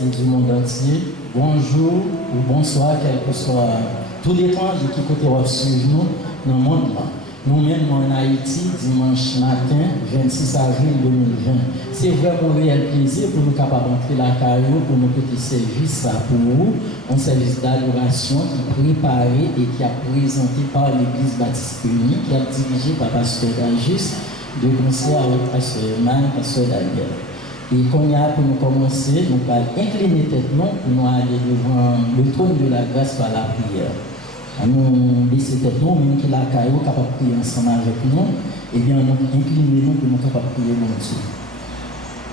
universités du monde entier. Bonjour ou bonsoir, quel que soit tous les temps qui côté suivre nous dans le monde. Nous-mêmes en Haïti, dimanche matin, 26 avril 2020. C'est vraiment un réel plaisir pour nous capables d'entrer la carrière pour nos petits services pour vous, un service d'adoration qui est préparé et qui est présenté par l'Église Baptiste Unie, qui est dirigé par Pasteur Dagis, de concert avec Pasteur Eman, Pasteur Daniel. Et quand il y a pour nous commencer, nous allons incliner tête nous pour nous aller devant le trône de la grâce par la prière. Nous laisser tête nous, même qui la caillou capable de prier ensemble avec nous, et bien nous incliner nous pour nous capable de prier mon Dieu.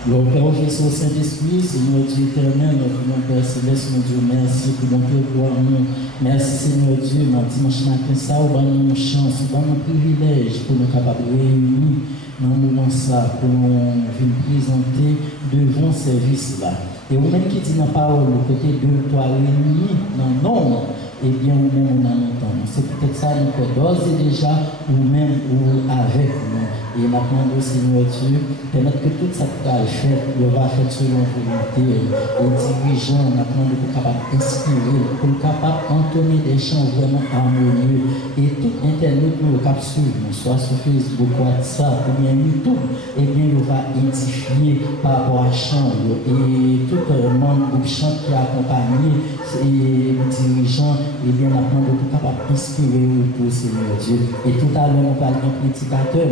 Le Père Fils au Saint-Esprit, Seigneur Dieu éternel, notre Père Céleste, mon Dieu, merci pour mon Père pour nous. Merci Seigneur Dieu, ma dimanche matin, ça, nous avons une chance, nous avons un privilège pour nous capables de réunir dans le moment ça, pour nous présenter devant ce service là. Et vous-même qui dit dans la parole, le côté de toi réunis dans le nom, et bien nous-mêmes on a longtemps. C'est peut-être ça nous fait d'ores et déjà, nous-mêmes ou avec nous. Et maintenant, le Seigneur Dieu, permettre que toute cette tâche faite, le va faire selon volonté, et dirigeant, maintenant, nous sommes capables d'inspirer, pour nous capables d'entonner des chants vraiment harmonieux. Et tout Internet, nous le suivre, soit sur Facebook, WhatsApp, ou bien YouTube, et bien, nous va édifier par rapport à chant, et tout membre du chant qui a accompagné, et dirigeant, et bien, maintenant, nous sommes capables d'inspirer autour, Seigneur Dieu. Et tout à l'heure, nous parlons d'un prédicateur,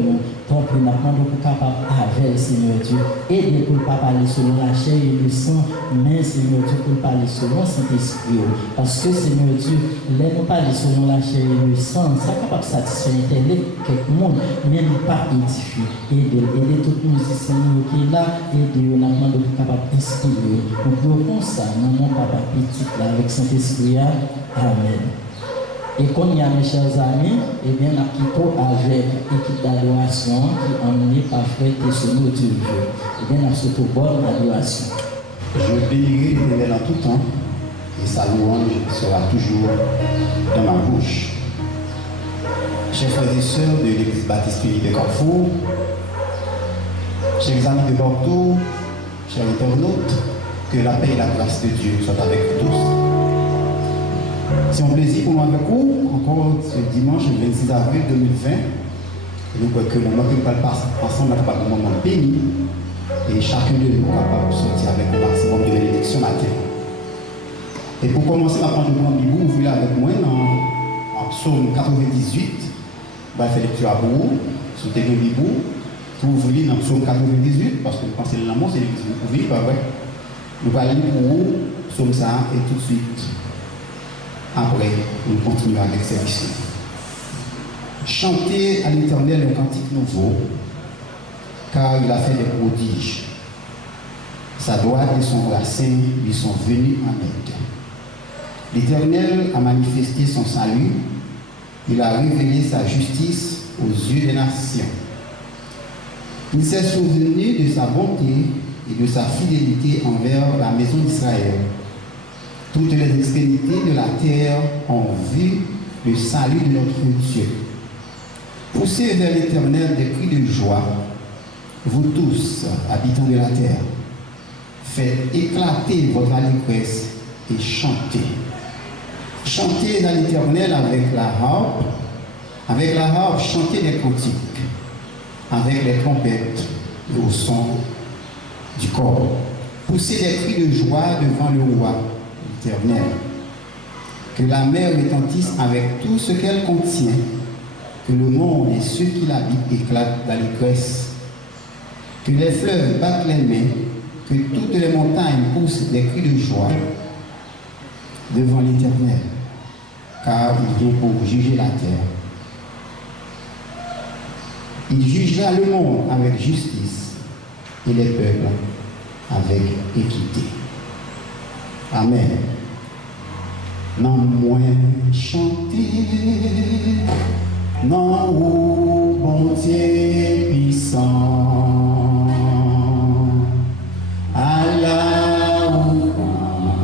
donc, maintenant, nous sommes capables avec Seigneur Dieu, aider pour ne pas parler selon la chair et le sang, mais Seigneur Dieu, pour parler selon Saint-Esprit. Parce que Seigneur Dieu, là, nous parler selon la chair et le sang, ça capable de satisfaire l'intellect quelqu'un, mais ne pas édifier. Aider tout le musicien qui est là, aider maintenant de être capable d'inspirer. Donc, nous comme ça, nous sommes capables de avec Saint-Esprit. Amen. Et comme il y a mes chers amis, eh bien, nous quittons avec l'équipe d'adoration qui est emmenée par Frère Tessonneau Dieu. Eh bien, nous sommes au bord de l'adoration. Je bénirai l'Éternel en tout temps, et sa louange sera toujours dans ma bouche. Chers frères et sœurs de l'Église Baptiste Unie de Carrefour, chers amis de Bordeaux, chers internautes, que la paix et la grâce de Dieu soient avec vous tous. C'est un plaisir pour moi avec vous, encore ce dimanche 26 avril 2020. Nous croyons que le moment que nous parlons ensemble, nous avons un moment béni et chacun de nous est capable de sortir avec un maximum de bénédiction matin. Et pour commencer, ma prendre le grand Bibou, vous voulez avec moi en psaume 98, on va faire lecture à vous, sur le Bibou, pour vous lire dans psaume 98, parce que vous pensez que l'amour, c'est l'église, vous pouvez, pas vrai? Nous allons lire pour vous, psaume ça, et tout de suite. Après, nous continuons avec ces service. Chantez à l'Éternel un cantique nouveau, car il a fait des prodiges. Sa droite et son bras saint lui sont venus en aide. L'Éternel a manifesté son salut, il a révélé sa justice aux yeux des nations. Il s'est souvenu de sa bonté et de sa fidélité envers la maison d'Israël. Toutes les extrémités de la terre ont vu le salut de notre Dieu. Poussez vers l'Éternel des cris de joie, vous tous, habitants de la terre. Faites éclater votre allégresse et chantez. Chantez à l'Éternel avec la harpe. Avec la harpe, chantez les cantiques. Avec les trompettes et au son du corps. Poussez des cris de joie devant le roi. Éternel, que la mer retentisse avec tout ce qu'elle contient, que le monde et ceux qui l'habitent éclatent d'allégresse, que les fleuves battent les mains, que toutes les montagnes poussent des cris de joie devant l'Éternel, car il vient pour juger la terre. Il jugera le monde avec justice et les peuples avec équité. Amen. Non moins chanter, non au bon Dieu puissant, Allah au grand,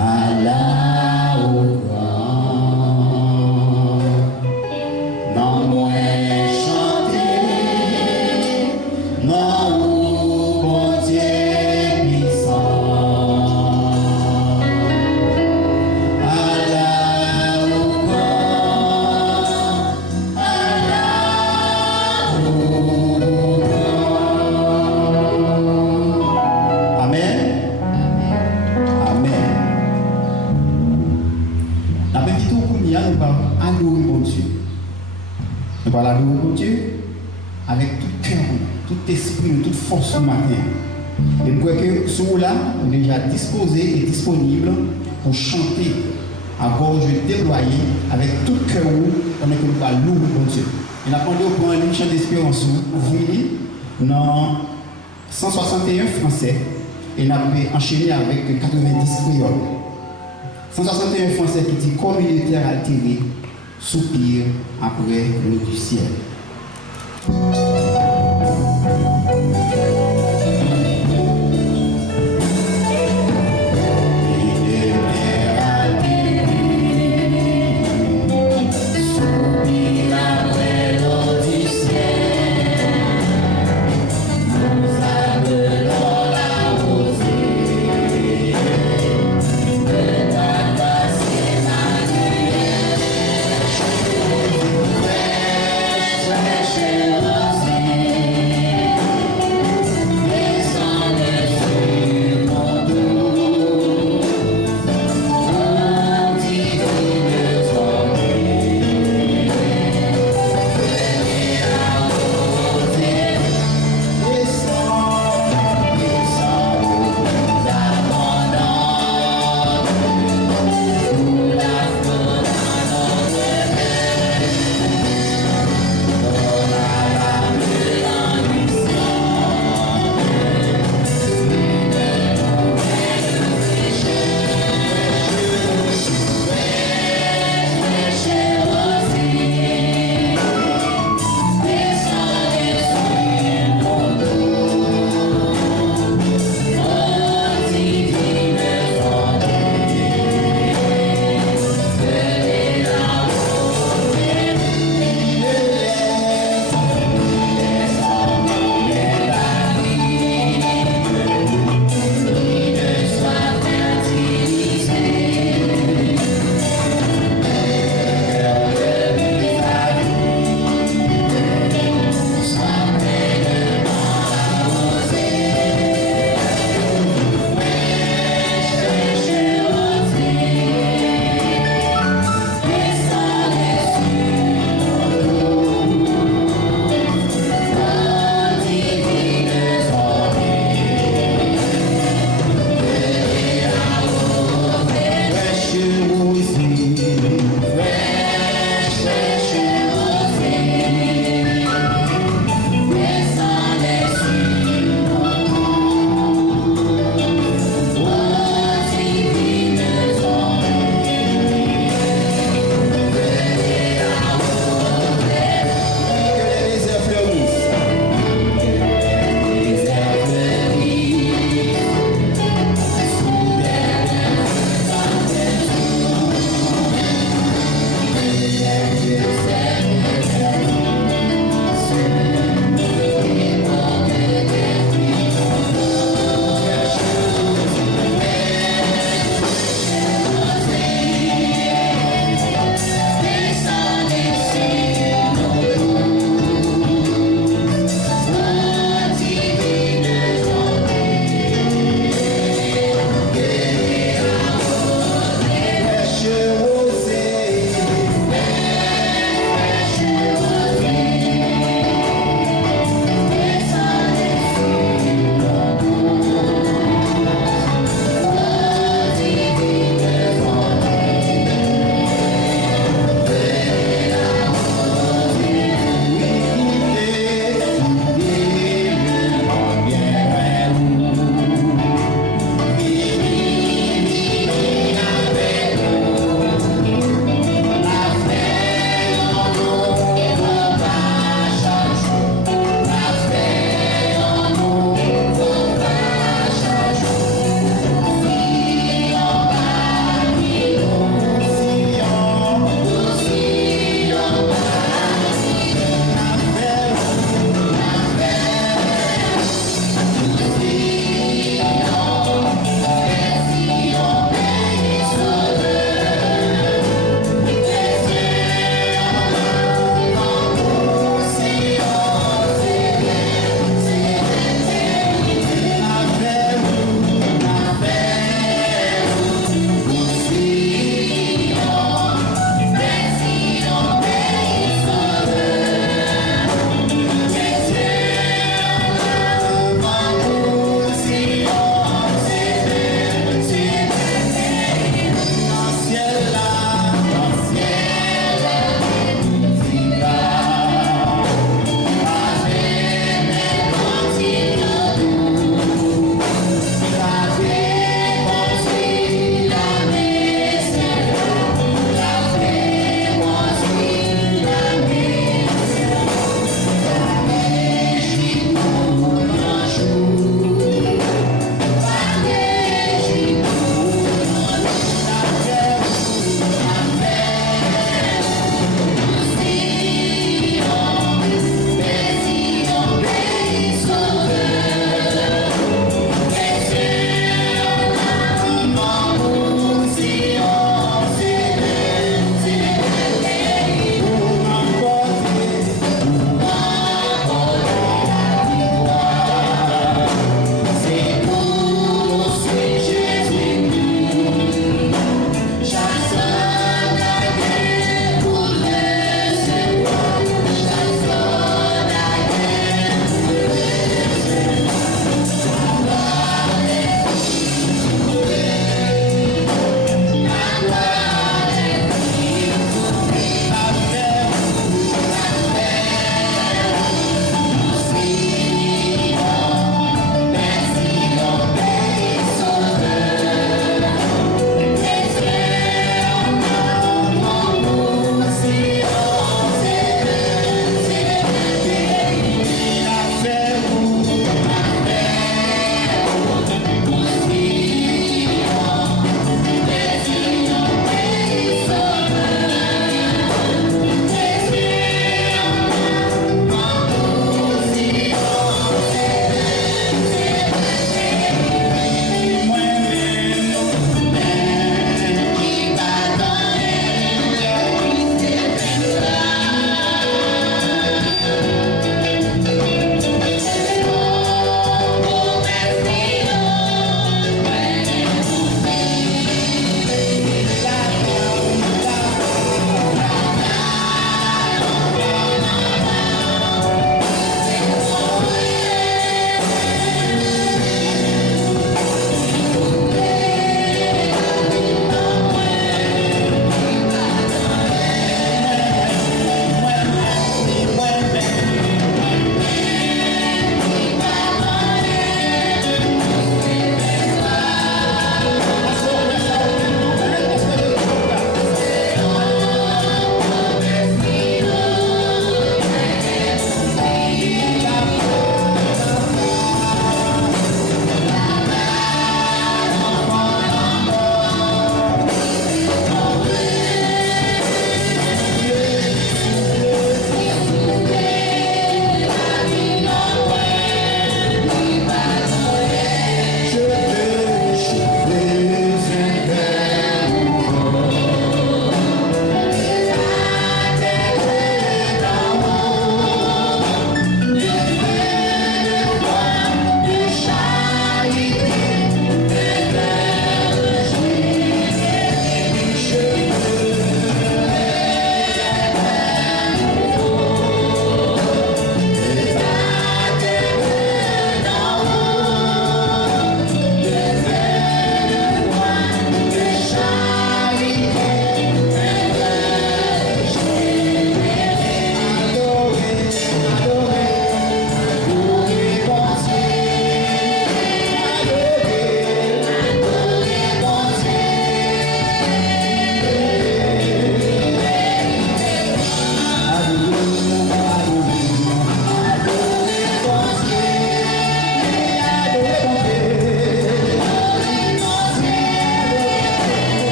Allah au grand, non moins chanter, non au bon Dieu. Nous allons adorer Dieu avec tout cœur, tout esprit, toute force ce matin. Et nous croyons que ce mot-là est déjà disposé et disponible pour chanter à gorge déployée avec tout cœur pendant que nous allons louer pour Dieu. Et nous avons pour un chant d'espérance ouvrir dans 161 français et nous avons enchaîné avec 90 créoles. 161 français qui dit comme il était altéré, soupir après l'eau du ciel. Let's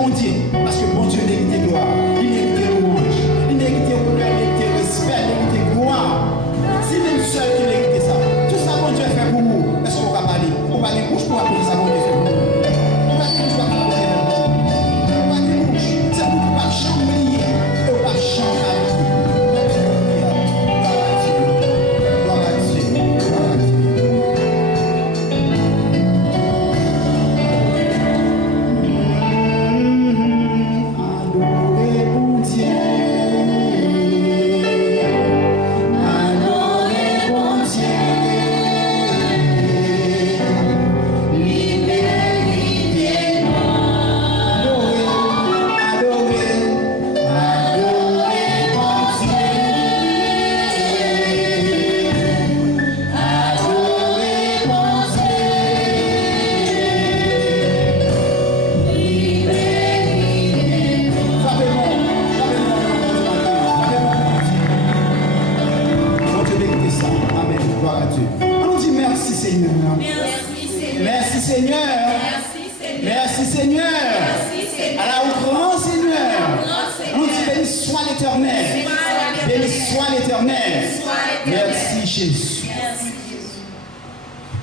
bon Dieu. Parce que bon Dieu mérite gloire. Il mérite louange. Il mérite honneur, il mérite respect, il mérite gloire. C'est même seul qui mérite ça. Tout ça, bon Dieu fait pour vous. Est-ce qu'on va parler? On va aller bouche pour appeler ça, bon Dieu fait pour vous. On va aller bouche pour appeler ça, bon Dieu fait pour vous. On va aller bouche. C'est pour qu'on va chambrer. On va chambrer.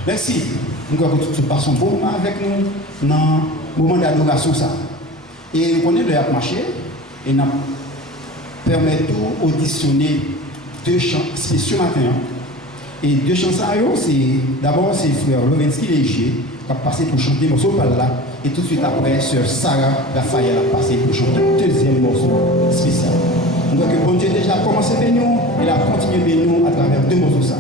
Merci. Nous avons tout passé un bon moment avec nous dans le moment d'adoration. Et nous connaissons le marché et nous permettons d'auditionner deux chants spéciaux matin. Et deux chants, d'abord c'est frère Lovensky Léger qui a passé pour chanter le morceau par là. Et tout de suite après, sœur Sarah Raphaël a passé pour chanter le deuxième morceau spécial. Donc bon Dieu déjà a commencé avec nous, il a continué avec nous à travers deux morceaux.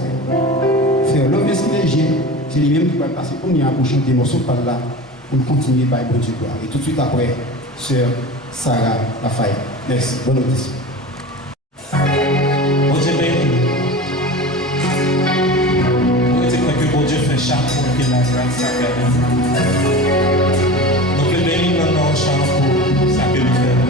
Frère Lovensky Léger, c'est lui-même qui va passer pour chanter des morceaux par là, pour continuer par bon Dieu gloire. Et tout de suite après, sœur Sarah Raphaël. Merci. Bonne audition. Bon Dieu béni. Vous dites que bon Dieu fait chaque fois qu'il a grâce à quelqu'un. Donc le béni dans nos chants pour ça que nous faisons.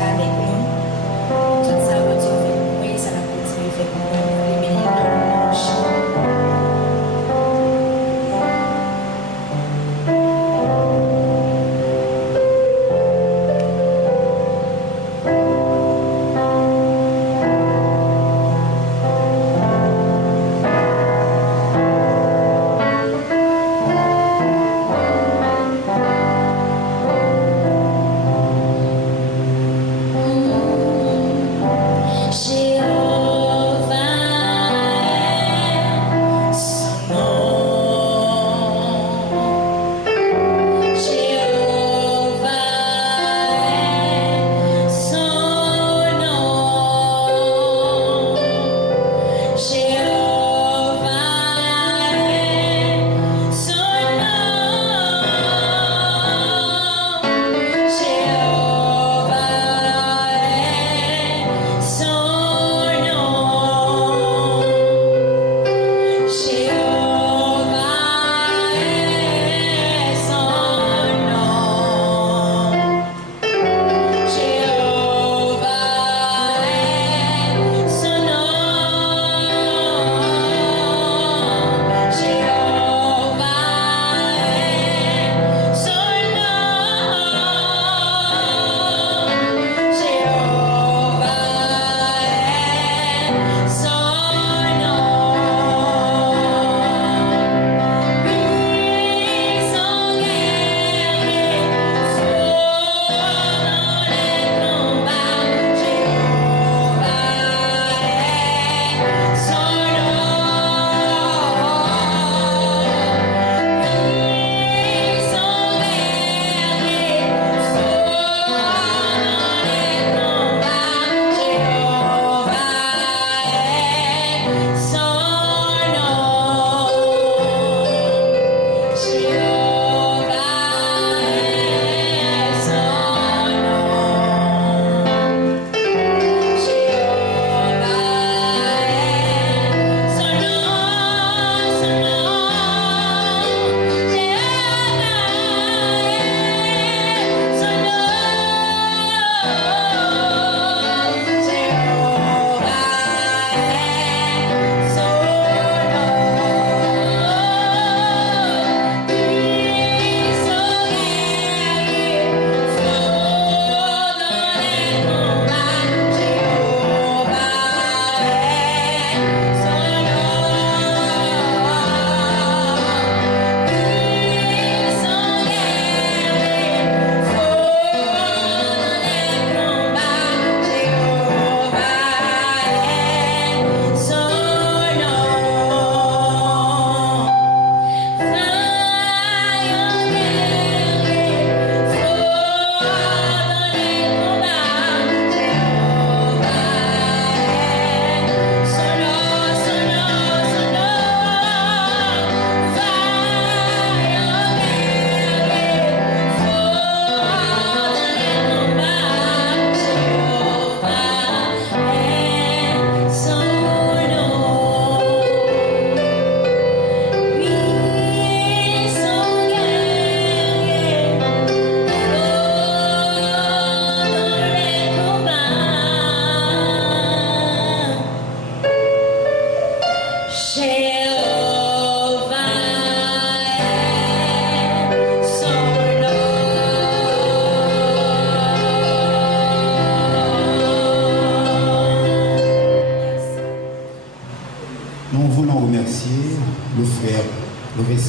avec nous. Tout ça, vous Dieu fait pour moi, ça va continuer à faire pour moi. Les bénis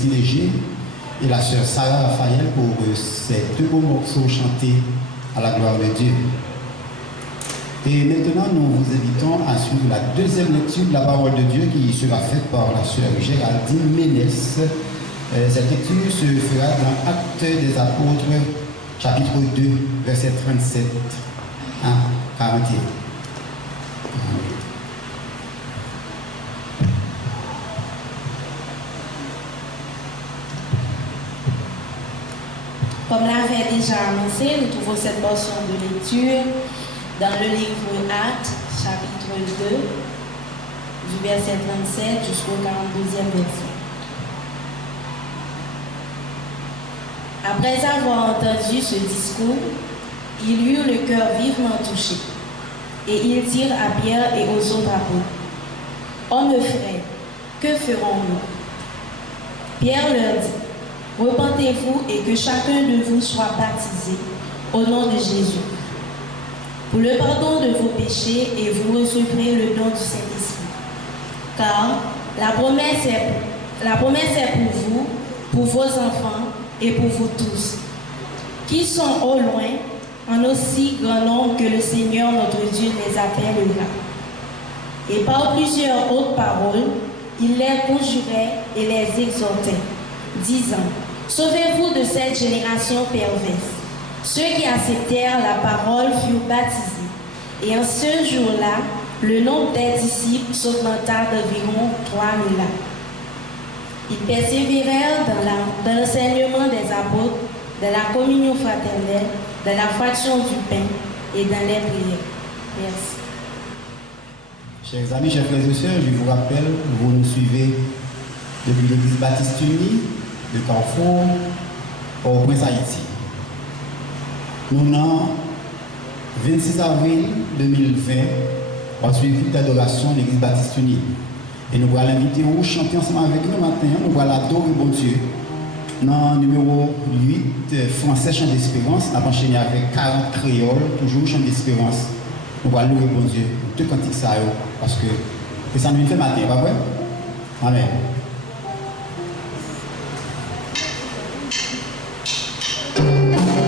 de Léger et la sœur Sarah Raphaël pour ces deux beaux morceaux chantés à la gloire de Dieu. Et maintenant, nous vous invitons à suivre la deuxième lecture de la parole de Dieu qui sera faite par la sœur Géraldine Ménès. Cette lecture se fera dans Actes des Apôtres, chapitre 2, verset 37 à 41. Comme l'avait déjà annoncé, nous trouvons cette portion de lecture dans le livre Actes, chapitre 2, du verset 37 jusqu'au 42e verset. Après avoir entendu ce discours, Ils eurent le cœur vivement touché. Et ils dirent à Pierre et aux autres apôtres, « Hommes frères, que ferons-nous » Pierre leur dit, « Repentez-vous et que chacun de vous soit baptisé au nom de Jésus, pour le pardon de vos péchés, et vous recevrez le don du Saint-Esprit. Car la promesse est pour vous, pour vos enfants et pour vous tous, qui sont au loin, en aussi grand nombre que le Seigneur notre Dieu les appellera. » Et par plusieurs autres paroles, il les conjurait et les exhortait, disant, « Sauvez-vous de cette génération perverse. » Ceux qui acceptèrent la parole furent baptisés. Et en ce jour-là, le nombre des disciples s'augmenta d'environ 3000 âmes. Ils persévérèrent dans l'enseignement des apôtres, de la communion fraternelle, de la fraction du pain et dans les prières. Merci. Chers amis, chers frères et sœurs, je vous rappelle, vous nous suivez depuis l'Église Baptiste Unie de Carrefour au Prince Haïti. Nous sommes 26 avril 2020, on suit une d'adoration de l'Église Baptiste Unie. Et nous allons l'inviter à chanter ensemble avec nous matin, nous allons adorer bon Dieu. Dans le numéro 8, français chant d'espérance, on a enchaîné avec 40 créoles, toujours chant d'espérance. Nous allons louer bon Dieu, deux cantiques ça, parce que ça nous fait matin, pas vrai? Amen. Yeah.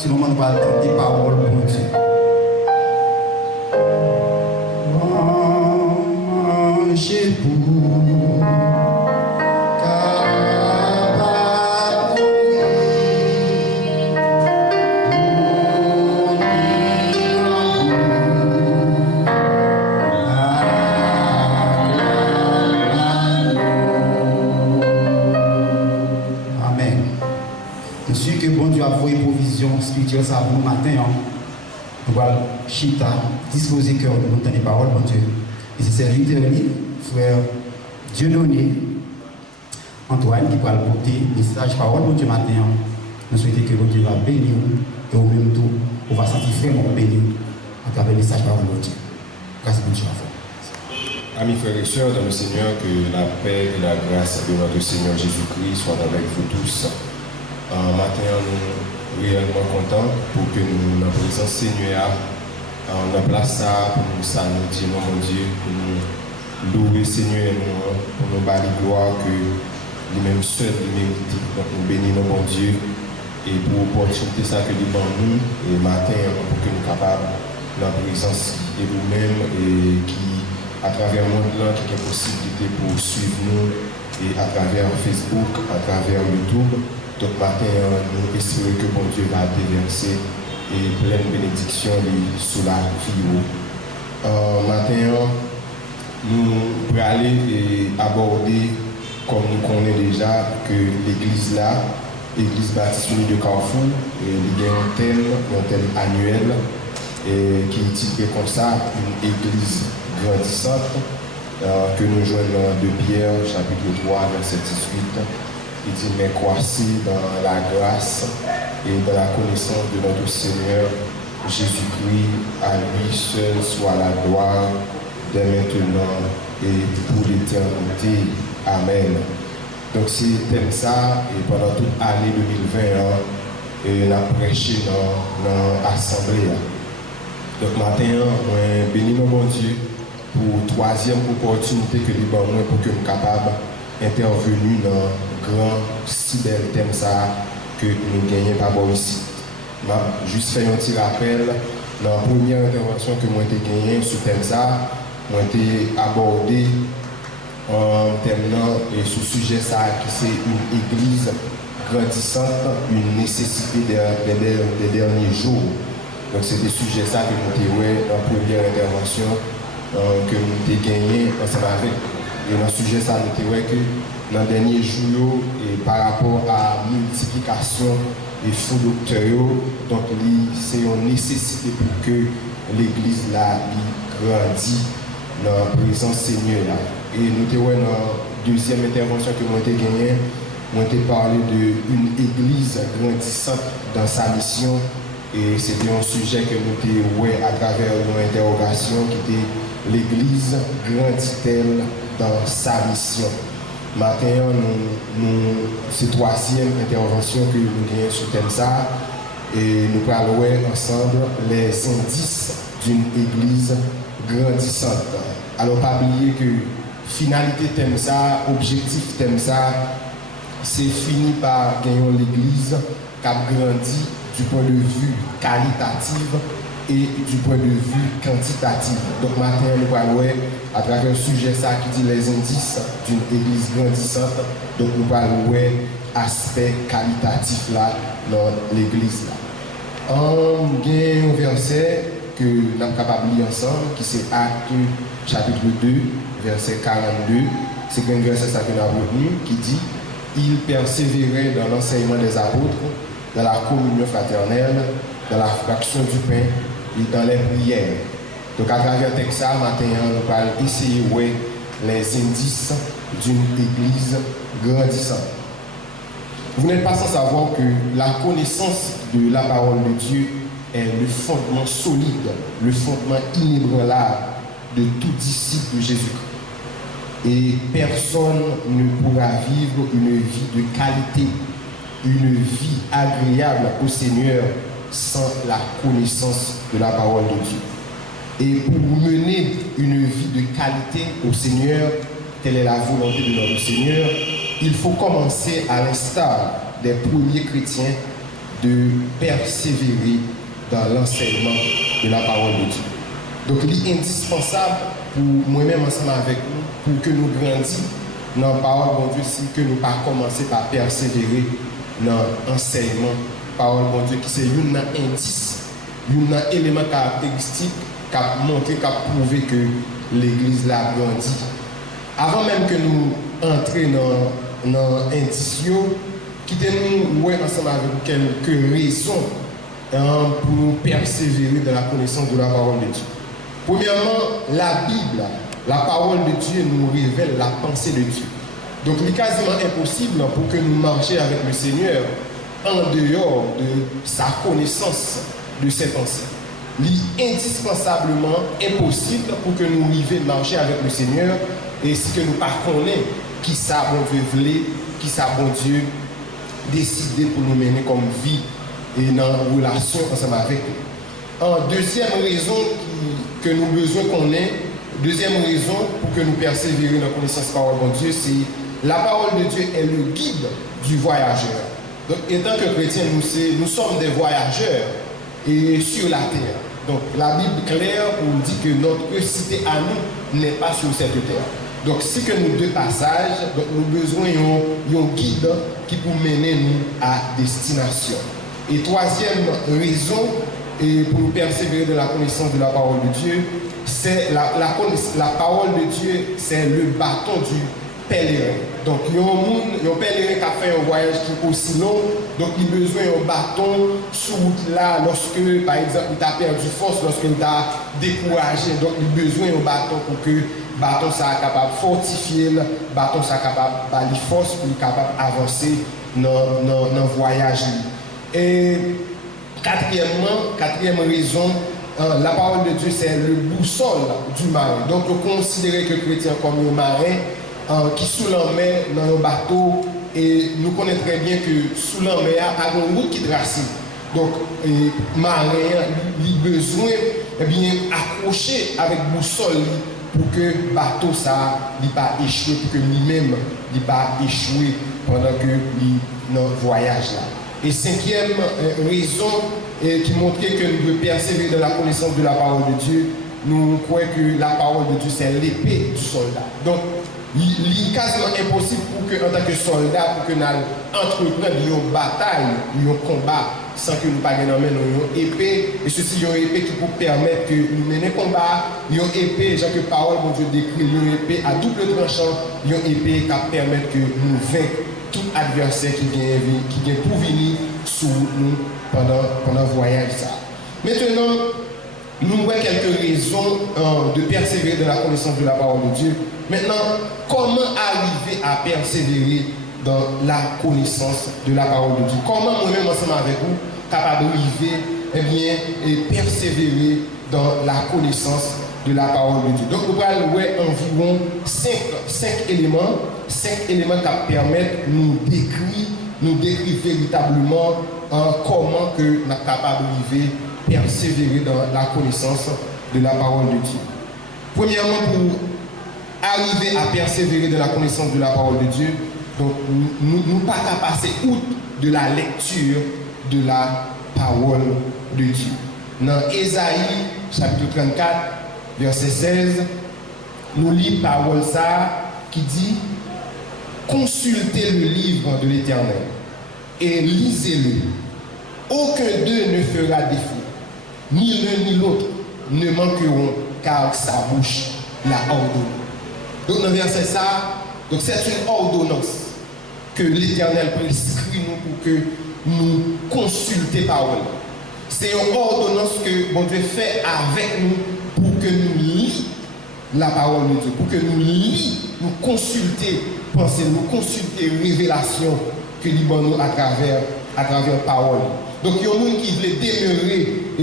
Sinon, on va attendre des paroles pour nous. spirituel ça pour nous matin, pour chita, disposer cœur de nous entendre les paroles, mon Dieu. Et c'est serviteur, frère Dieudonné, Antoine, qui va porter le message parole, mon Dieu, matin. Nous souhaitons que mon Dieu va bénir et au même temps, on va sentir vraiment béni à travers le message parole, mon Dieu. Grâce à Dieu. Amis frères et sœurs dans le Seigneur, que la paix et la grâce de notre Seigneur Jésus-Christ soient avec vous tous. Matin, nous sommes réellement contents pour que nous, dans la présence Seigneur, on a place ça pour nous saluer, mon Dieu, pour nous louer Seigneur, pour nous bâtir gloire que lui-même seul, lui-même dit. Donc nous bénissons mon Dieu et pour l'opportunité ça que nous nous et matin pour que nous soyons capables dans la présence de vous-même et qui à travers le monde là, qui a possibilité pour suivre nous et à travers Facebook, à travers YouTube. Donc matin, nous espérons que bon Dieu va déverser et pleine bénédiction sur la vie. Matin, nous allons aller et aborder, comme nous connaissons déjà, que l'église là, l'église baptiste unie de Carrefour, il y a un thème annuel qui est titré comme ça, une église grandissante, que nous joignons de Pierre, chapitre 3, verset 18. Il dit, mais croissez dans la grâce et dans la connaissance de notre Seigneur Jésus-Christ, à lui seul soit la gloire dès maintenant et pour l'éternité. Amen. Donc c'est thème ça, et pendant toute l'année 2020, on a prêché dans l'assemblée. Donc matin, on bénit mon bon Dieu pour troisième opportunité que nous avons pour que nous soyons capables d'intervenir dans le grand, si bel thème ça que nous gagnons par ici. Je juste fait un petit rappel, dans la première intervention que moi j'ai gagnée sur thème ça, moi j'ai abordé un thème et ce sujet ça qui c'est une église grandissante, une nécessité des derniers jours. Donc c'est des sujets ça que nous avons dans la première intervention que nous avons gagné ensemble avec. Et dans le sujet ça, nous avons que dans les derniers jours, et par rapport à la multiplication des faux docteurs, donc c'est une nécessité pour que l'église là grandisse dans la présence Seigneur là. Et nous avons dans la deuxième intervention que nous avons gagnée, nous avons parlé d'une église grandissante dans sa mission. Et c'était un sujet que nous avons à travers nos interrogations qui était l'église grandit-elle dans sa mission. Maintenant, c'est la troisième intervention que nous avons sur thème ça. Et nous parlons ensemble les indices d'une église grandissante. Alors, pas oublier que finalité thème ça, objectif thème ça, c'est fini par gagner l'église qui a grandi du point de vue qualitatif et du point de vue quantitatif. Donc maintenant, nous parlons à travers un sujet ça qui dit les indices d'une église grandissante. Donc nous parlons aspect qualitatif là dans l'église là. On a un verset que nous sommes capables de lire ensemble qui c'est Actes chapitre 2 verset 42. C'est un verset ça que nous avons retenu qui dit il persévérait dans l'enseignement des apôtres, dans la communion fraternelle, dans la fraction du pain et dans les prières. Donc à travers le texte, matin, nous allons essayer de voir les indices d'une église grandissante. Vous n'êtes pas sans savoir que la connaissance de la parole de Dieu est le fondement solide, le fondement inébranlable de tout disciple de Jésus-Christ. Et personne ne pourra vivre une vie de qualité, une vie agréable au Seigneur sans la connaissance de la parole de Dieu. Et pour mener une vie de qualité au Seigneur, telle est la volonté de notre Seigneur, il faut commencer à l'instar des premiers chrétiens de persévérer dans l'enseignement de la parole de Dieu. Donc il est indispensable pour moi-même ensemble avec nous, pour que nous grandissions dans la parole de Dieu, si que nous pas commencer par persévérer dans l'enseignement parole de Dieu, qui c'est un indice, un élément caractéristique qui a montré, qui a prouvé que l'église l'a grandi. Avant même que nous entrions dans l'indice, quittez-nous ensemble avec quelques raisons pour persévérer dans la connaissance de la parole de Dieu. Premièrement, la Bible, la parole de Dieu nous révèle la pensée de Dieu. Donc il est quasiment impossible pour que nous marchions avec le Seigneur en dehors de sa connaissance de ses pensées. Il est indispensablement impossible pour que nous arrivions à marcher avec le Seigneur et si que nous ne connaissons qui ça bon Dieu voulait, qui ça bon Dieu décidé pour nous mener comme vie et dans relation ensemble avec nous. En deuxième raison que nous besoin qu'on ait, deuxième raison pour que nous persévérer dans la connaissance de la parole de Dieu, c'est la parole de Dieu est le guide du voyageur. Donc, étant que chrétiens, nous sommes des voyageurs et sur la terre. Donc, la Bible claire nous dit que notre cité à nous n'est pas sur cette terre. Donc, si que nous deux passages, donc nous besoin d'un guide qui peut mener nous à destination. Et troisième raison, et pour nous persévérer dans la connaissance de la parole de Dieu, c'est la parole de Dieu, c'est le bâton du pèlerin. Donc, il y a un pèlerin qui a fait un voyage qui est aussi long, donc il a besoin d'un bâton sur route là, lorsque, par exemple, il a perdu force, lorsqu'il a découragé, donc il a besoin d'un bâton pour que le bâton soit capable de fortifier, le bâton soit capable de force pour être capable d'avancer dans le voyage. Et quatrième raison, la parole de Dieu, c'est le boussole du marin. Donc, on considère que le chrétien comme un marin qui sous la mer dans un bateau et nous connaissons très bien que sous la mer, il y a une route qui trace. Donc, marin, il a besoin accrocher avec boussole pour que le bateau ça ne pas échouer, pour que lui-même ne pas échouer pendant que il dans le voyage là. Et cinquième raison qui montrait que nous devons persévérer dans la connaissance de la parole de Dieu, nous croyons que la parole de Dieu c'est l'épée du soldat. Donc, il est quasiment impossible pour que, en tant que soldat, pour que nous entreprenions une bataille, un combat, sans que nous ne parlions une épée. Et ceci, une épée qui peut permettre que nous menions combat. Une épée, genre que parole, mon Dieu décrit, une épée à double tranchant, une épée qui permet que nous vainquions tout adversaire qui vient pour venir sur nous pendant le voyage. Maintenant, nous voyons quelques raisons de persévérer dans la connaissance de la parole de Dieu. Maintenant, comment arriver à persévérer dans la connaissance de la parole de Dieu? Comment moi-même, ensemble avec vous, capable d'arriver et persévérer dans la connaissance de la parole de Dieu? Donc, nous allons voir environ 5 éléments qui permettent de nous décrire véritablement comment que nous sommes capables d'arriver persévérer dans la connaissance de la parole de Dieu. Premièrement, pour arriver à persévérer dans la connaissance de la parole de Dieu, donc nous ne pas qu'à passer outre de la lecture de la parole de Dieu. Dans Ésaïe, chapitre 34, verset 16, nous lisons parole ça qui dit « Consultez le livre de l'Éternel et lisez-le. Aucun d'eux ne fera défaut. Ni l'un ni l'autre ne manqueront, car sa bouche l'a ordonné. » Donc dans le verset ça, donc c'est une ordonnance que l'Éternel prescrit nous pour que nous consultions parole. C'est une ordonnance que bon Dieu fait avec nous pour que nous lisions la parole de Dieu, pour que nous lisions, nous consulter, penser, nous consulter révélation que nous avons à travers parole. Donc, il y a des gens qui veulent demeurer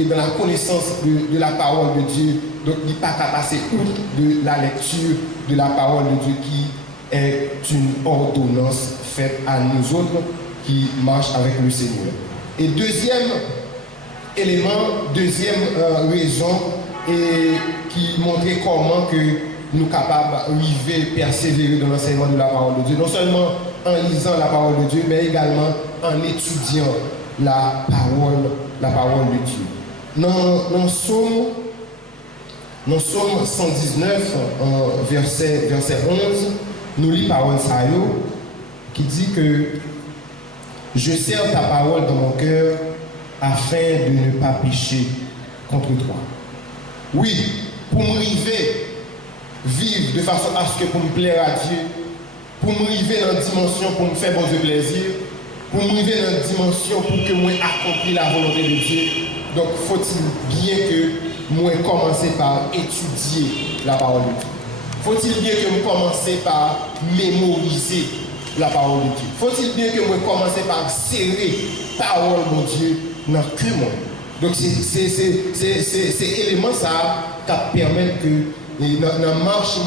dans la connaissance de la parole de Dieu. Donc, il n'y a pas qu'à passer outre de la lecture de la parole de Dieu qui est une ordonnance faite à nous autres qui marchent avec le Seigneur. Et deuxième élément, deuxième raison, et qui montrait comment que nous sommes capables d'arriver, persévérer dans l'enseignement de la parole de Dieu. Non seulement en lisant la parole de Dieu, mais également en étudiant la parole de Dieu. Dans Psaume 119, verset 11, nous lisons parole Sayo qui dit que je serre ta parole dans mon cœur afin de ne pas pécher contre toi. Oui, pour m'arriver vivre de façon à ce que pour me plaire à Dieu, pour m'arriver dans une dimension pour me faire bon Dieu plaisir, pour me arriver dans une dimension pour que moi accomplis la volonté de Dieu. Donc, faut-il bien que moi commence par étudier la parole de Dieu. Faut-il bien que moi commence par mémoriser la parole de Dieu. Faut-il bien que moi commence par serrer la parole de Dieu dans le cœur. Donc, c'est élément ça qui permet que dans la marche,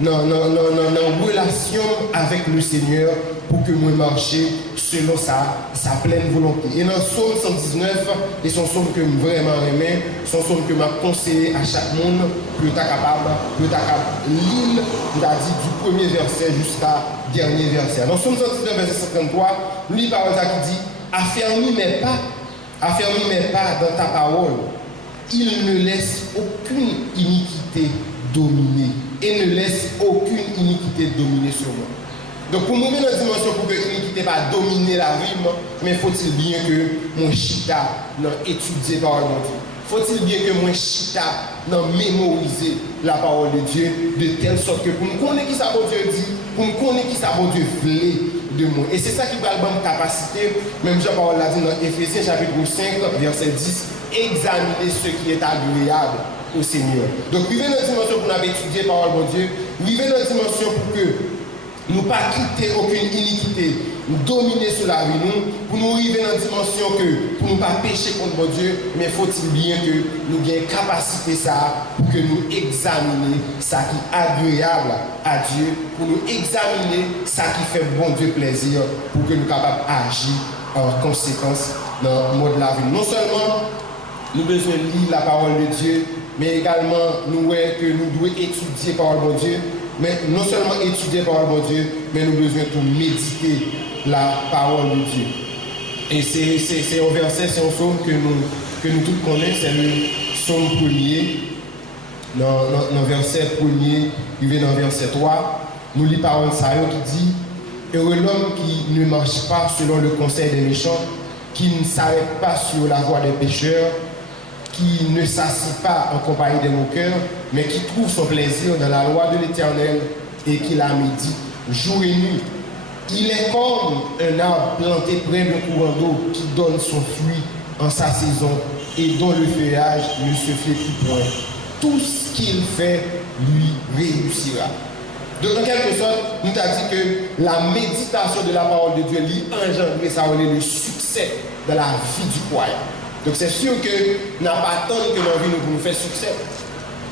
dans la relation avec le Seigneur, pour que moi marche selon sa pleine volonté. Et dans le psaume 119, et son psaume que je vraiment aimé, son psaume que m'a conseillé à chaque monde, pour être capable de lire, on a dit du premier verset jusqu'à dernier verset. Dans le psaume 119, verset 53, nous lisons parole qui dit affermis mes pas dans ta parole, il ne laisse aucune iniquité dominer, et ne laisse aucune iniquité dominer sur moi. Donc pour nous mettre dans la dimension pour que l'iniquité va dominer la vie, mais faut-il bien que mon chita n'a étudié la parole de Dieu. Faut-il bien que mon chita n'a mémorisé la parole de Dieu de telle sorte que pour nous connaître qui ça bon Dieu dit, pour nous connaître qui ça bon Dieu voulait de moi. Et c'est ça qui va avoir une capacité, même Jean-Paul l'a dit dans Éphésiens chapitre 5, verset 10, examiner ce qui est agréable au Seigneur. Donc vivez dans la dimension pour nous étudier la parole de Dieu, vivez dans la dimension pour que nous pas quitter aucune iniquité, nous dominer sur la vie, pour nous arriver dans la dimension que, pour nous pas pécher contre Dieu, mais faut-il bien que nous ayons capacité ça, pour que nous examiner ça qui est agréable à Dieu, pour nous examiner ça qui fait bon Dieu plaisir, pour que nous soyons capables d'agir en conséquence dans le mode de la vie. Non seulement nous avons besoin de lire la parole de Dieu, mais également nous voyons que nous devons étudier la parole de Dieu. Mais non seulement étudier la parole de Dieu, mais nous avons besoin de méditer la parole de Dieu. Et c'est un verset, c'est un psaume que nous tous connaissons, c'est le psaume 1er. Dans le verset 1er, il vient dans le verset 3, nous lisons la parole qui dit heureux l'homme qui ne marche pas selon le conseil des méchants, qui ne s'arrête pas sur la voie des pécheurs, qui ne s'assied pas en compagnie des moqueurs, mais qui trouve son plaisir dans la loi de l'Éternel et qui la médite jour et nuit. Il est comme un arbre planté près d'un courant d'eau qui donne son fruit en sa saison et dont le feuillage ne se flétrit point. Tout ce qu'il fait lui réussira. Donc, en quelque sorte, nous avons dit que la méditation de la parole de Dieu lui engendre ça le succès de la vie du croyant. Donc c'est sûr que n'a pas tant que dans la vie nous faire succès.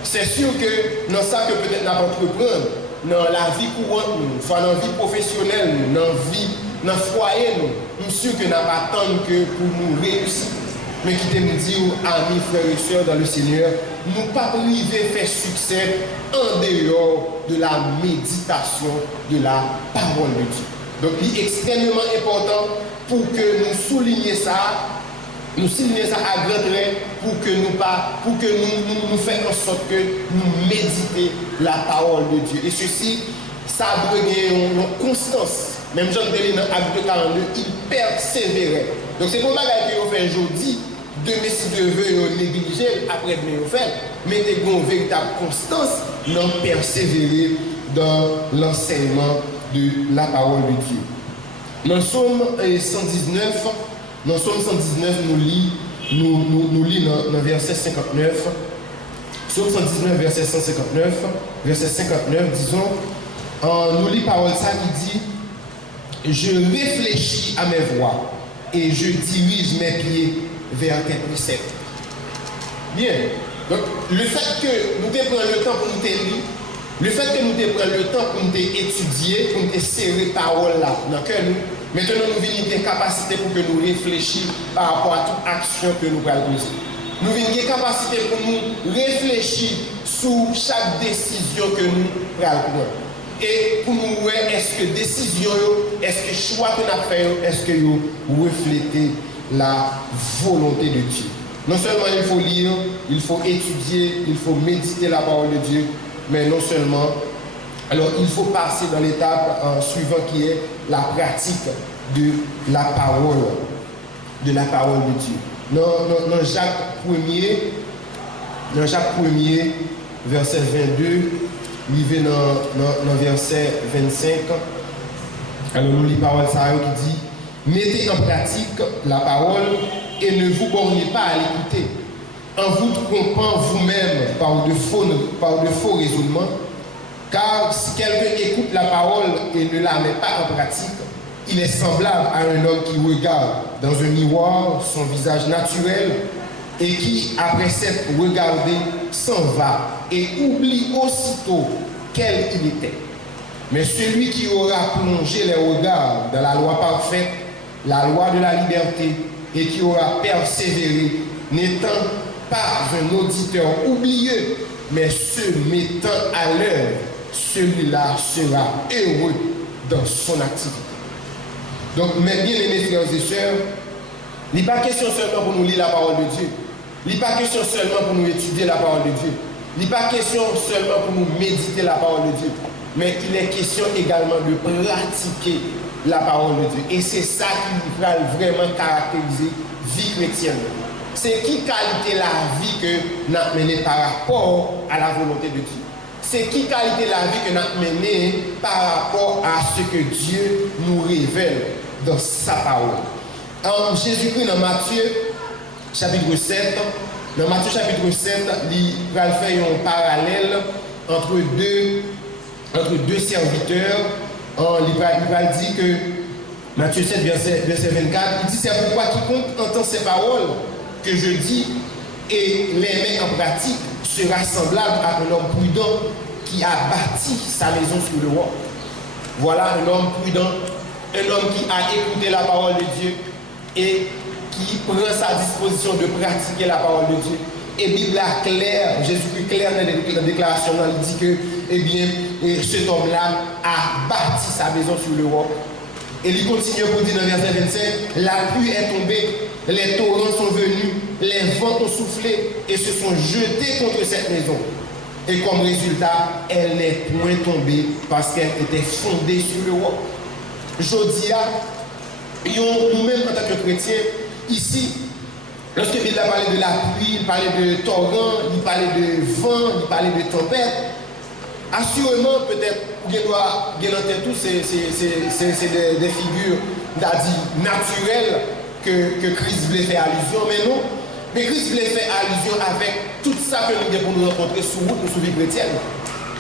C'est sûr que dans ça que peut-être n'a pas entreprendre, dans la vie courante, soit dans la vie professionnelle, dans la vie, dans le foyer, je suis sûr que n'a pas tant que pour nous réussir. Mais qui te me dit, amis, frères et sœurs dans le Seigneur, nous pas priver faire succès en dehors de la méditation de la parole de Dieu. Donc il est extrêmement important pour que nous soulignions ça. Nous signons ça à grand trait pour que nous fassions en sorte que nous méditions la parole de Dieu. Et ceci, ça doit gagner une constance. Même Jean Delis dans Acte 42, il persévérait. Donc c'est pour ça que vous faites aujourd'hui, demain si Dieu veut négliger, après demain vous faites, mettez une véritable constance dans persévérer dans l'enseignement de la parole de Dieu. Dans le psaume 119, dans le psaume 119, nous lisons dans le verset 59. Psaume 119, verset 159, verset 59, disons, nous lisons parole ça qui dit je réfléchis à mes voies et je dirige mes pieds vers tes préceptes. Bien. Donc, le fait que nous te prenons le temps pour nous lire, le fait que nous te prenons le temps pour nous étudier, pour nous serrer parole là dans le cœur, maintenant nous venons des capacités pour que nous réfléchissions par rapport à toute action que nous allons poser. Nous venons des capacités pour nous réfléchir sur chaque décision que nous allons prendre. Et pour nous voir, est-ce que décision, est-ce que choix que nous avons fait, est-ce que nous reflétez la volonté de Dieu. Non seulement il faut lire, il faut étudier, il faut méditer la parole de Dieu, mais non seulement, alors il faut passer dans l'étape suivante qui est la pratique de la parole de Dieu. Dans Jacques 1er, verset 22, arrivé dans verset 25, alors nous lisons la parole ça qui dit Mettez en pratique la parole et ne vous bornez pas à l'écouter, en vous trompant vous-même par de faux raisonnements, car si quelqu'un écoute la parole et ne la met pas en pratique, il est semblable à un homme qui regarde dans un miroir son visage naturel et qui, après s'être regardé, s'en va et oublie aussitôt quel il était. Mais celui qui aura plongé les regards dans la loi parfaite, la loi de la liberté, et qui aura persévéré, n'étant pas un auditeur oublieux, mais se mettant à l'œuvre, celui-là sera heureux dans son activité. Donc, mes bien-aimés frères et sœurs, il n'est pas question seulement pour nous lire la parole de Dieu. Il n'est pas question seulement pour nous étudier la parole de Dieu. Il n'est pas question seulement pour nous méditer la parole de Dieu. Mais il est question également de pratiquer la parole de Dieu. Et c'est ça qui va vraiment caractériser la vie chrétienne. C'est qui qualité la vie que nous avons menée par rapport à la volonté de Dieu. C'est qui qualité la vie que nous avons menée par rapport à ce que Dieu nous révèle dans sa parole. En Jésus-Christ, dans Matthieu chapitre 7, dans Matthieu chapitre 7, il va faire un parallèle entre deux serviteurs. Il va dire que Matthieu 7, verset 24, il dit: c'est pourquoi quiconque entend ces paroles que je dis et les met en pratique sera semblable à un homme prudent qui a bâti sa maison sur le roc. Voilà un homme prudent, un homme qui a écouté la parole de Dieu et qui prend sa disposition de pratiquer la parole de Dieu. Et Bible claire, Jésus-Christ clair dans la déclaration, il dit que, eh bien, cet homme-là a bâti sa maison sur le roc. Et il continue pour dire dans le verset 25, la pluie est tombée, les torrents sont venus, les vents ont soufflé et se sont jetés contre cette maison. Et comme résultat, elle n'est point tombée parce qu'elle était fondée sur le roc. Jodia, nous-mêmes en tant que chrétiens, ici, lorsque il a parlé de la pluie, il parlait de torrent, il parlait de vent, il parlait de tempête, assurément, peut-être, il doit en tout, c'est des figures naturelles que Christ voulait faire allusion, mais non. Mais Christ voulait faire allusion avec tout ça que nous avons pour nous rencontrer sur route, sur vie chrétienne.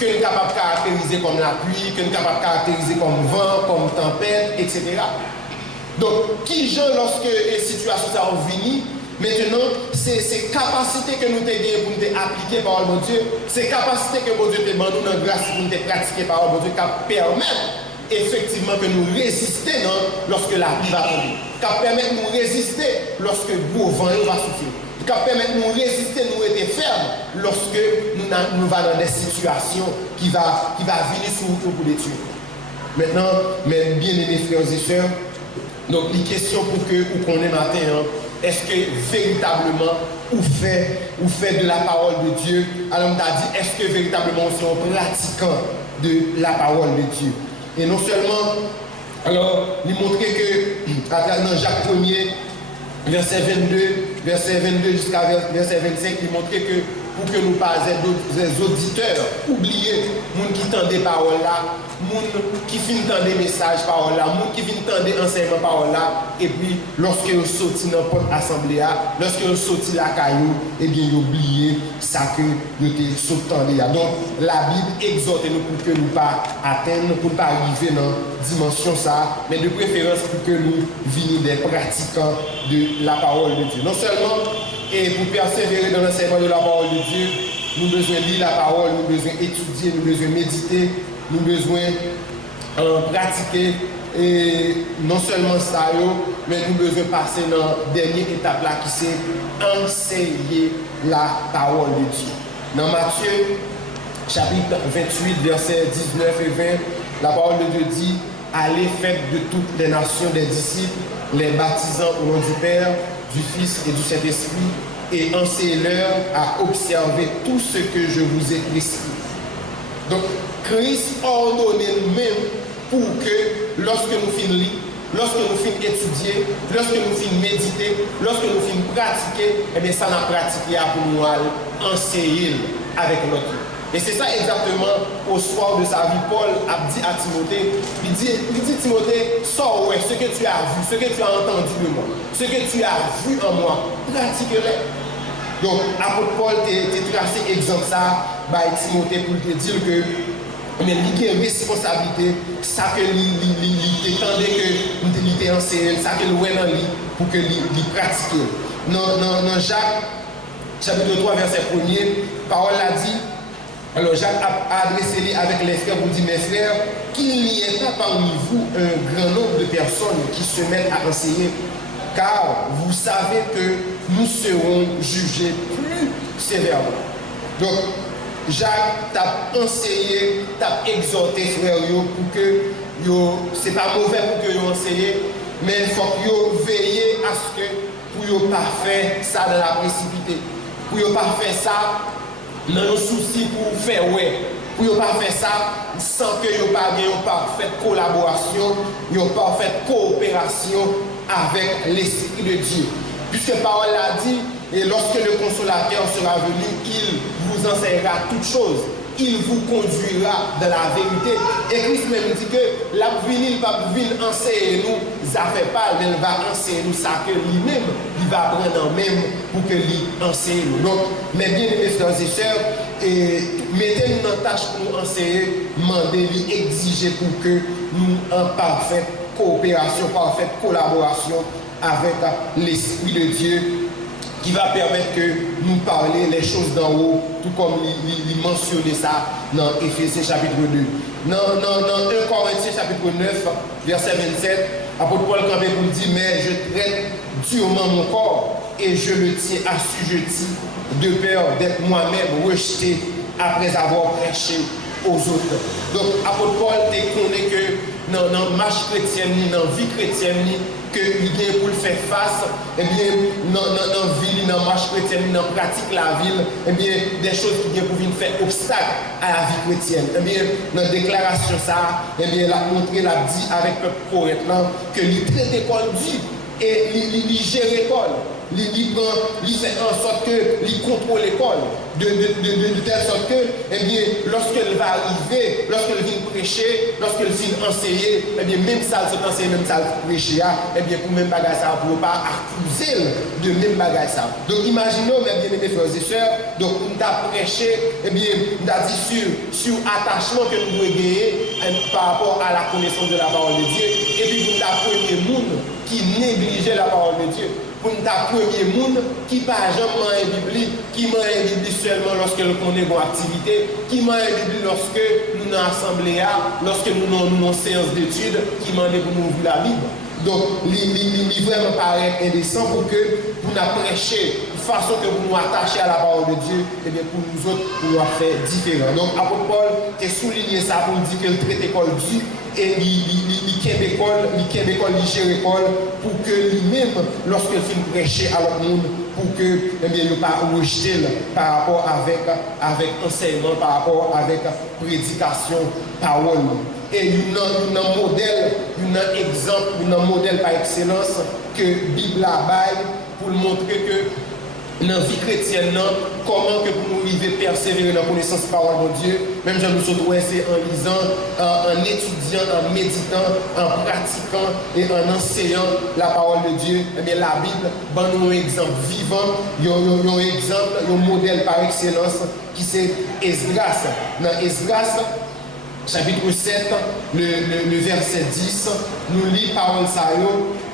Que nous sommes capables de caractériser comme la pluie, que nous sommes capables de caractériser comme vent, comme tempête, etc. Donc, qui gens, lorsque les situations sont venues, maintenant, c'est capacité que nous avons pour nous appliquer par le bon Dieu, c'est capacité que bon Dieu te demande dans la grâce pour nous pratiquer par le bon Dieu, qui permet effectivement que nous résister lorsque la pluie va tomber, qui permet de nous résister lorsque le beau vent va souffler, qui permet de nous résister, nous être fermes lorsque nous allons dans des situations qui vont venir sur nous pour les tuer. Maintenant, mes bien-aimés frères et sœurs, donc les questions pour que vous connaissez matin, est-ce que véritablement vous faites de la parole de Dieu? Alors on t'a dit, est-ce que véritablement vous êtes un pratiquant de la parole de Dieu? Et non seulement, alors, il montrait que dans Jacques 1er, verset 22 jusqu'à verset 25, il montrait que pour que nous pas des auditeurs oubliés, gens qui tendent des paroles là, gens qui finissent des messages paroles là, gens qui finissent des enseignements paroles là, et puis lorsque vous sortez dans votre assemblée, lorsque vous sortez la caillou, et bien vous oubliez ça que vous êtes sortis là. Donc la Bible exhorte nous pour que nous pas atteindre, pour ne pas arriver dans la dimension ça, mais de préférence pour que nous venions des pratiquants de la parole de Dieu. Non seulement et pour persévérer dans l'enseignement de la parole de Dieu, nous avons besoin de lire la parole, nous avons besoin d'étudier, nous avons besoin de méditer, nous avons besoin de pratiquer. Et non seulement ça, mais nous avons besoin de passer dans la dernière étape là qui c'est enseigner la parole de Dieu. Dans Matthieu, chapitre 28, versets 19 et 20, la parole de Dieu dit: allez, faites de toutes les nations des disciples, les baptisant au nom du Père, du Fils et du Saint-Esprit, et enseignez-leur à observer tout ce que je vous ai prescrit. Donc, Christ ordonne même pour que lorsque nous finissons lire, lorsque nous finissons étudier, lorsque nous finissons méditer, lorsque nous finissons pratiquer, eh bien ça n'a pratiqué pour nous enseigner avec l'autre. Et c'est ça exactement au soir de sa vie, Paul a dit à Timothée, il dit Timothée, sors ouais, ce que tu as vu, ce que tu as entendu de moi, ce que tu as vu en moi, pratique-le. Donc, apôtre Paul t'a tracé exemple ça, by Timothée pour te dire que mais il y a une responsabilité, ça que il attendait que il était enseigné, ça que le dans lui pour que il pratique. Dans Jacques chapitre 3 verset 1er, parole a dit, alors Jacques a adressé avec les frères pour dire mes frères, qu'il n'y ait pas parmi vous un grand nombre de personnes qui se mettent à enseigner, car vous savez que nous serons jugés plus sévèrement. Donc Jacques t'a enseigné, t'a exhorté frère pour que c'est pas mauvais pour que vous enseignez, mais il faut que vous veillez à ce que pour ne pas faire ça dans la précipité, pour ne pas faire ça dans nos soucis pour faire ouais, pour ne pas faire ça sans que vous pas une parfaite collaboration, une parfaite coopération avec l'Esprit de Dieu. Puisque la parole l'a dit, et lorsque le consolateur sera venu, il vous enseignera toutes choses. Il vous conduira dans la vérité. Et Christ même dit que la venir, il va venir enseigner nous, ça fait pas, mais il va enseigner nous ça que lui-même, il va prendre en même pour que lui enseigne nous. Donc, mes bien-aimés frères et sœurs, mettez-nous dans la tâche pour nous enseigner, demandez-lui, exigez pour que nous en parfaite coopération, parfaite collaboration avec l'Esprit de Dieu, qui va permettre que nous parler les choses d'en haut, tout comme il mentionnait ça dans Éphésiens chapitre 2. Dans 1 Corinthiens chapitre 9, verset 27, apôtre Paul Campbell nous dit, mais je traite durement mon corps et je le tiens assujetti de peur d'être moi-même rejeté après avoir prêché aux autres. Donc, apôtre Paul déconnaît que dans la marche chrétienne, dans la vie chrétienne, que il vient pour le faire face, et bien, dans la vie, dans la marche chrétienne, dans la pratique la ville, et bien, des choses qui viennent pour venir faire obstacle à la vie chrétienne. Et bien, dans la déclaration, ça, et bien, la montré, la dit avec le poète là, que il traite l'école dure et il gère l'école. Il fait en sorte que il contrôle l'école de telle sorte que, eh bien, lorsqu'elle va arriver, lorsqu'elle vient prêcher, lorsqu'elle vient enseigner, eh bien, même ça, cet enseigner, même ça, prêcher, eh bien, pour même bagage ça, pour ne pas accuser de même bagage ça. Donc, imaginons, mes bien-aimés frères et sœurs, donc, on a prêché, eh bien, on a dit sur attachement que nous devons gagner par rapport à la connaissance de la parole de Dieu, et puis, vous avez premier monde qui négligeait la parole de Dieu. Pour nous premier monde qui pas jamais en Bible, qui m'a en Bible seulement lorsque nous connaissons une activité, qui m'a en Bible lorsque nous sommes assemblés, lorsque nous sommes en séance d'études, qui m'a pour nous ouvrir la Bible. Donc, il vraiment paraît indécent pour nous prêcher de façon que vous nous attacher à la parole de Dieu, et bien pour nous autres, pour nous faire différent. Donc, apôtre Paul a souligné ça pour nous dire que le traite école dit, et il gère l'école pour que lui-même, lorsqu'il finit prêcher à l'autre monde, pour que, eh bien, il ne pas rejeter par rapport avec enseignement, par rapport avec prédication, parole. Et il y a un modèle, un exemple, un modèle par excellence que la Bible a bail pour montrer que dans la vie chrétienne, comment que pour nous arriver à persévérer dans la connaissance de la parole de Dieu, même j'en nous sommes c'est en lisant, en étudiant, en méditant, en pratiquant et en enseignant la parole de Dieu. Eh bien, la Bible, nous un exemple vivant, un exemple, un modèle par excellence qui c'est Esdras. Dans Esdras, chapitre 7, le verset 10, nous lisons parole ça.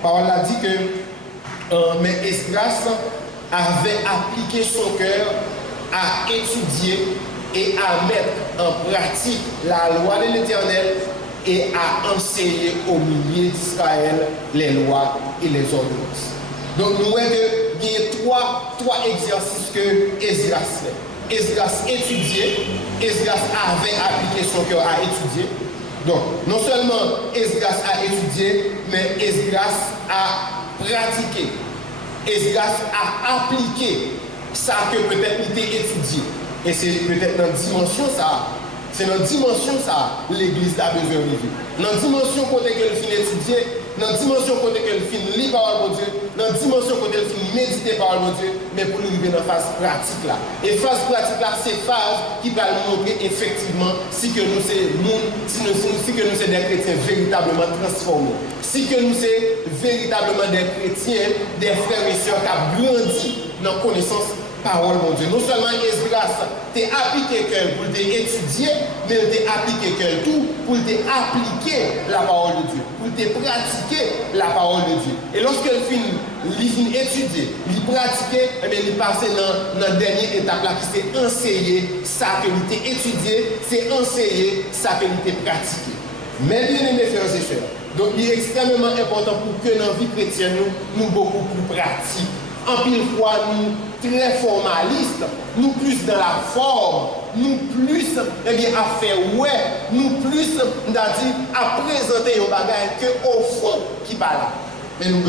Parole a dit que, mais Esdras avait appliqué son cœur à étudier et à mettre en pratique la loi de l'Éternel et à enseigner au milieu d'Israël les lois et les ordonnances. Donc nous voyons qu'il y a trois exercices que Esdras fait. Esdras étudiait, Esdras avait appliqué son cœur à étudier. Donc non seulement Esdras a étudié, mais Esdras a pratiqué. Esdras a appliqué ça que peut-être il était étudié. Et c'est peut-être dans la dimension ça. C'est dans la dimension ça, l'Église a besoin de vivre. Dans la dimension côté qu'elle finit étudier, dans la dimension côté qu'elle finit lire parole de Dieu, dans la dimension côté qu'elle finit méditer parole de Dieu, mais pour nous arriver dans la phase pratique là. Et phase pratique là, c'est phase qui va nous montrer effectivement si que nous sommes des chrétiens véritablement transformés, si que nous sommes véritablement des chrétiens, des frères et sœurs qui ont grandi dans la connaissance parole mon Dieu. Non seulement Esdras t'es appliqué cœur pour t'étudier, mais t'es appliqué cœur tout pour t'appliquer la parole de Dieu, pour te pratiquer la parole de Dieu. Et lorsqu'elle finit étudier, il pratiquer, eh bien il passe dans la dernière étape là qui c'est enseigner ça que il t'est étudié, c'est enseigner ça que il t'est pratiqué. Mais bien aimés frères et sœurs, donc il est extrêmement important pour que dans la vie chrétienne nous beaucoup plus pratiques. En pile fois, nous très formalistes, nous plus dans la forme, nous plus eh bien, à faire ouais, nous plus à présenter un bagage que au fond qui parle là. Mais nous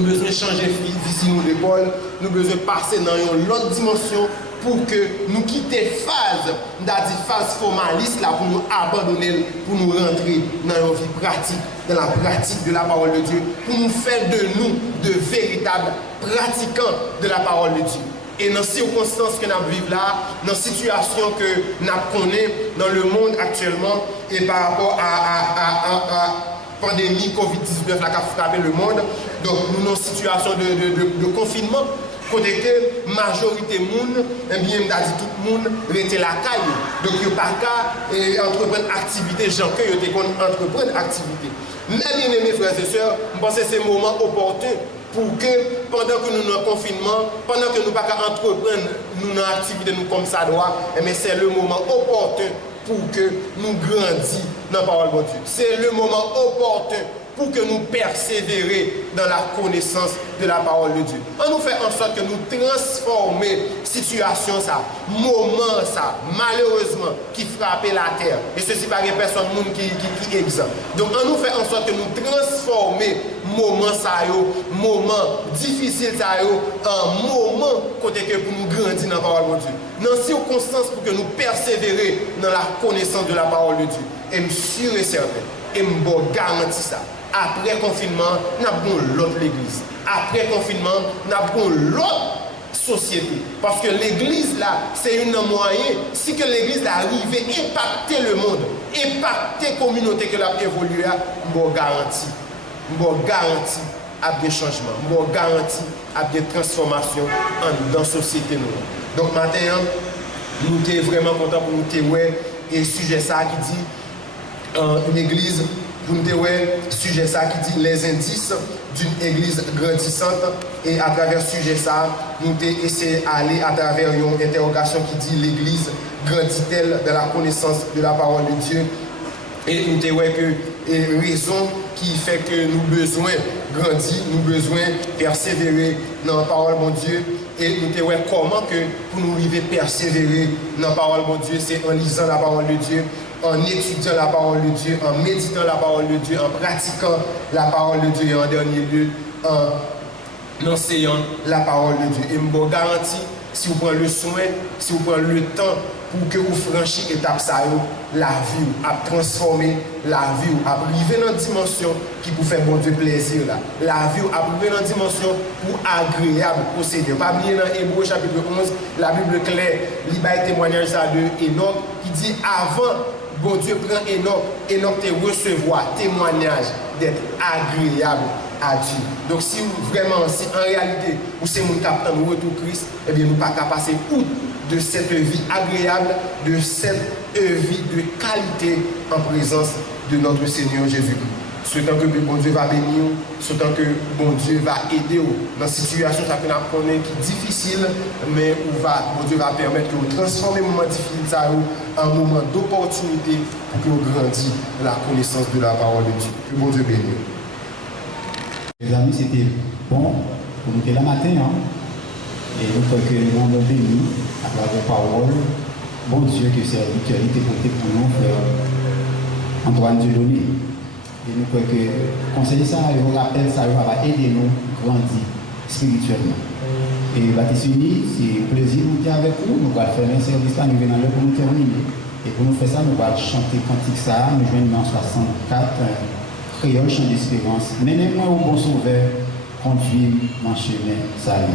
besoin changer ici nous l'épaule, nous besoin passer dans une autre dimension pour que nous quittions phase formaliste là pour nous abandonner, pour nous rentrer dans une vie pratique, dans la pratique de la parole de Dieu, pour nous faire de nous de véritables pratiquants de la parole de Dieu. Et dans les circonstances que nous vivons là, dans la situation que nous connaissons dans le monde actuellement, et par rapport à pandémie Covid-19 qui a frappé le monde, donc nous dans une situation de confinement, côté que majorité monde, eh bien, m'a dit tout le monde était la caille. Donc il n'y a pas qu'à entreprendre activité, gens que ils entreprendre activité. Mais bien aimés frères et sœurs, je pense que c'est un moment opportun pour que pendant que nous sommes en confinement, pendant que nous ne pouvons pas entreprendre nos activités nous comme ça doit, mais c'est le moment opportun pour que nous grandissions dans la parole de Dieu. C'est le moment opportun pour que nous persévérer dans la connaissance de la parole de Dieu. On nous fait en sorte que nous transformions situation ça, moment ça, malheureusement, qui frappait la terre. Et ceci par les personnes qui exempt. Donc on nous fait en sorte que nous transformions moment ça, moment difficile ça, en moment côté que pour nous grandir dans la parole de Dieu. Dans circonstances pour que nous persévérer dans la connaissance de la parole de Dieu. Et je suis sûr et certain, et je garantis ça. Après le confinement, nous avons l'autre l'église. Après le confinement, nous avons l'autre société. Parce que l'église là, c'est un moyen. Si que l'église arrive à impacter le monde, impacter la communauté que l'a évolué, je garantis. Je garantis à des changements. Je garantis à des transformations dans la société. Donc maintenant, nous sommes vraiment contents pour nous témoigner et sujet ça qui dit une église. Pour nous sujet ça qui dit les indices d'une église grandissante et à travers ce sujet ça, nous avons essayé d'aller à travers une interrogation qui dit l'église grandit-elle dans la connaissance de la parole de Dieu et nous avons que raison qui fait que nous besoin grandir, nous besoin persévérer dans la parole de Dieu et nous avons comment que pour nous arriver persévérer dans la parole de Dieu, c'est en lisant la parole de Dieu, en étudiant la parole de Dieu, en méditant la parole de Dieu, en pratiquant la parole de Dieu et en dernier lieu, en enseignant la parole de Dieu. Et je vous garantis, si vous prenez le soin, si vous prenez le temps pour que vous franchissiez l'étape ça, la vie a transformé, la vie a arrivé dans une dimension qui vous fait bon Dieu plaisir. La vie a arrivé dans une dimension pour agréable posséder. Pas oublier dans Hébreux chapitre 11, la Bible claire, il y a un témoignage de Enoch qui dit avant, bon Dieu prend Enoch te recevoir témoignage d'être agréable à Dieu. Donc si vraiment, si en réalité, ou c'est mon capitaine ou retour Christ, eh bien nous ne pouvons pas passer outre de cette vie agréable, de cette vie de qualité en présence de notre Seigneur Jésus-Christ. Souhaitant que bon Dieu va bénir, souhaitant que bon Dieu va aider dans une situation qui est difficile, mais où bon Dieu va permettre que vous transformez le moment difficile en moment d'opportunité pour que vous grandissiez la connaissance de la parole de Dieu. Que bon Dieu bénisse. Les amis, c'était bon pour nous là matin, hein? Et nous croyons que nous avons béni à travers la parole. Bon Dieu, que c'est la victoire côté pour nous, frère Antoine Dieudonné. Et nous croyons que le conseil ça, je rappelle, ça va aider nous à grandir spirituellement. Et Baptiste Uni, c'est un plaisir de nous avec vous. Nous allons faire un service là, nous venons là pour nous terminer. Et pour nous faire ça, nous allons chanter cantique ça, nous joignons en 64. Créole, chant d'espérance. Menez-moi au bon sauveur, conduis mon chemin salut.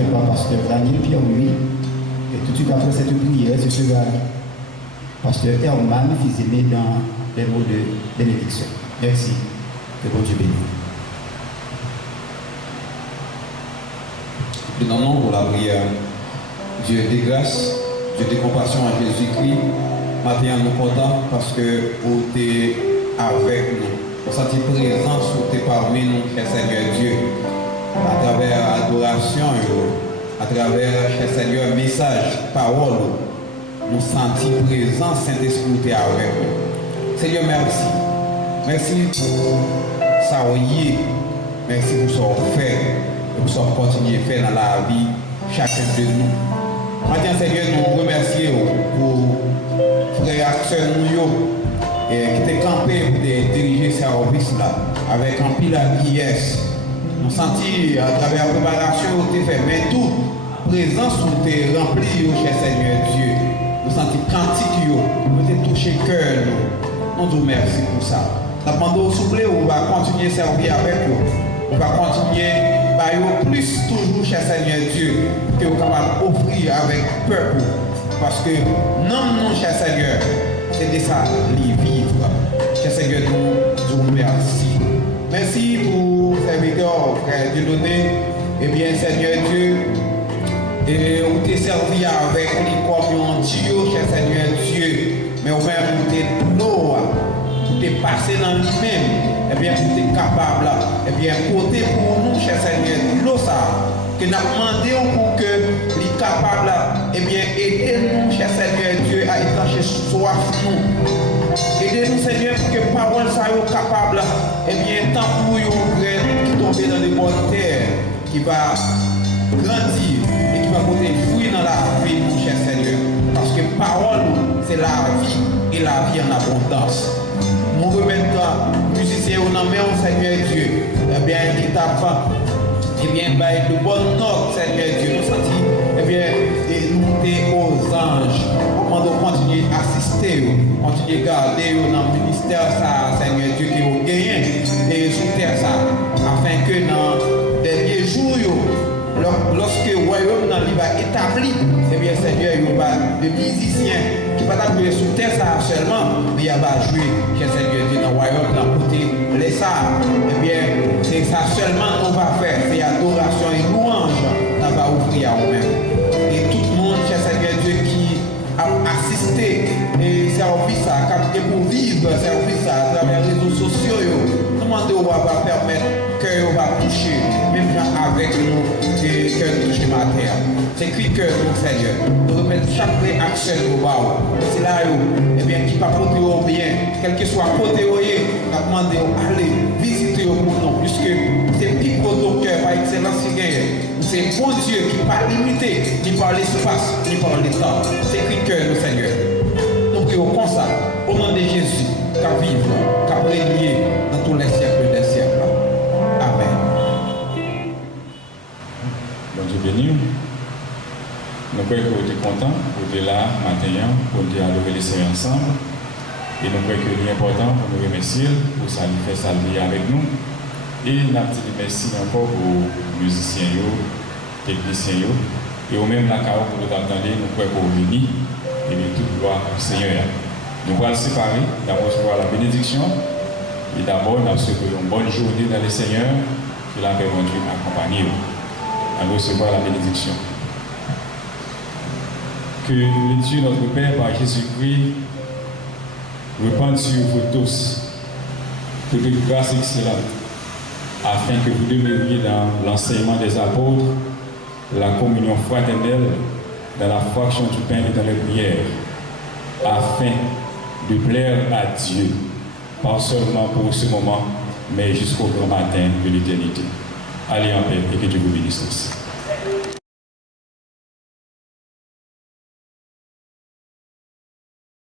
fait par pasteur Daniel Pierre-Louis. Et tout de suite après cette prière, ce sera pasteur Herman Fils-Aimé dans les mots de bénédiction. Merci. Que bon Dieu bénisse. Nous demandons pour la prière. Dieu de grâce, Dieu de compassion à Jésus-Christ. Maintenant, nous sommes contents parce que vous êtes avec nous. Vous sentez présence, vous êtes parmi nous, cher Seigneur Dieu. À travers l'adoration, à travers, cher Seigneur, message, parole, nous sentons présence, Saint-Esprit, vous êtes avec nous. Seigneur, merci. Merci pour ça, merci pour ce que vous faites et pour ce que vous continuez à faire dans la vie, chacun de nous. Maintenant, Seigneur, nous remercions pour frères et sœurs qui étaient campés pour diriger ce service là avec un pile à IS. Nous sentons à travers la préparation où tu fait, mais toute présence où tu es rempli, cher Seigneur Dieu. Nous sentons cantique, nous t'es touché le cœur. Nous nous remercions pour ça. Nous demandons au souffle, on va continuer à servir avec vous. On va continuer par plus toujours, cher Seigneur Dieu, que vous êtes capable d'offrir avec peuple. Parce que non, cher Seigneur, c'est de ça les vivre. Cher Seigneur, nous vous remercions. Merci pour serviteur que Dieu donné. Eh bien, Seigneur Dieu, et vous t'es servi avec les communions Dieu, cher Seigneur Dieu. Mais au même vous t'es l'eau, vous t'es passé dans lui-même. Eh bien, vous êtes capable, eh bien, côté pour nous, cher Seigneur, l'eau ça, que nous demandons pour que les capables, eh bien, aidez-nous, cher Seigneur Dieu, à étancher soif nous. Aidez-nous, Seigneur, pour que parole soit capable, eh bien, tant pour une graine qui tombe dans les bonnes terres, qui va grandir et qui va porter fruit dans la vie, mon cher Seigneur. Parce que parole, c'est la vie et la vie en abondance. Nous remettons musiciens au nom de Seigneur Dieu. Eh bien, il tape, eh bien, de bonnes notes, Seigneur Dieu. Nous sentons, eh bien, nous aux anges. On doit continuer à assister, continuer à garder dans le ministère, ça, Seigneur Dieu, qui est gagné et sous terre, ça, afin que dans les derniers jours, lorsque le royaume va établi, eh bien, Seigneur, il va des musiciens qui ne vont pas jouer sous terre ça seulement, mais il va jouer, cher Seigneur Dieu, dans le royaume, dans le côté les ça. Eh bien, c'est ça seulement qu'on va faire, c'est adoration et louange, qu'on va offrir à nous-mêmes. Et tout le monde, cher Seigneur Dieu, qui a assisté et service à pour vivre service à travers les réseaux sociaux, demandez on va permettre que on va toucher, même avec nous, et que nous toucher ma terre. C'est écrit que nous, Seigneur, nous remettons chaque réaction au bas. C'est là, eh bien, qui va porter au bien, quel que soit côté où il est, nous demandons aller visiter au monde, puisque c'est petit au cœur par excellence qui gagne. C'est bon Dieu qui n'est pas limité, ni par l'espace, ni par le temps. C'est écrit que nous, Seigneur. Nous prions comme ça, au nom de Jésus, qu'à vivre, qu'à régner dans tous les siècles des siècles. Amen. Bon Dieu béni. Nous croyons que vous êtes contents, vous êtes là maintenant, pour nous adorer les Seigneur ensemble. Et nous croyons que c'est important pour nous remercier, pour ça nous faire saluer avec nous. Et nous avons merci encore aux musiciens, techniciens, et au même la carrière pour nous attendre, nous croyons que vous venez, et bien toute gloire au Seigneur. Nous allons séparer, d'abord recevoir la bénédiction, et d'abord nous souhaitons une bonne journée dans le Seigneur, que la paix de Dieu m'accompagne. Nous recevoir la bénédiction. Que le Dieu notre Père par Jésus-Christ répande sur vous tous toute grâce excellente, afin que vous demeuriez dans l'enseignement des apôtres, la communion fraternelle, dans la fraction du pain et dans les prières, afin de plaire à Dieu, pas seulement pour ce moment, mais jusqu'au grand matin de l'éternité. Allez en paix et que Dieu vous bénisse.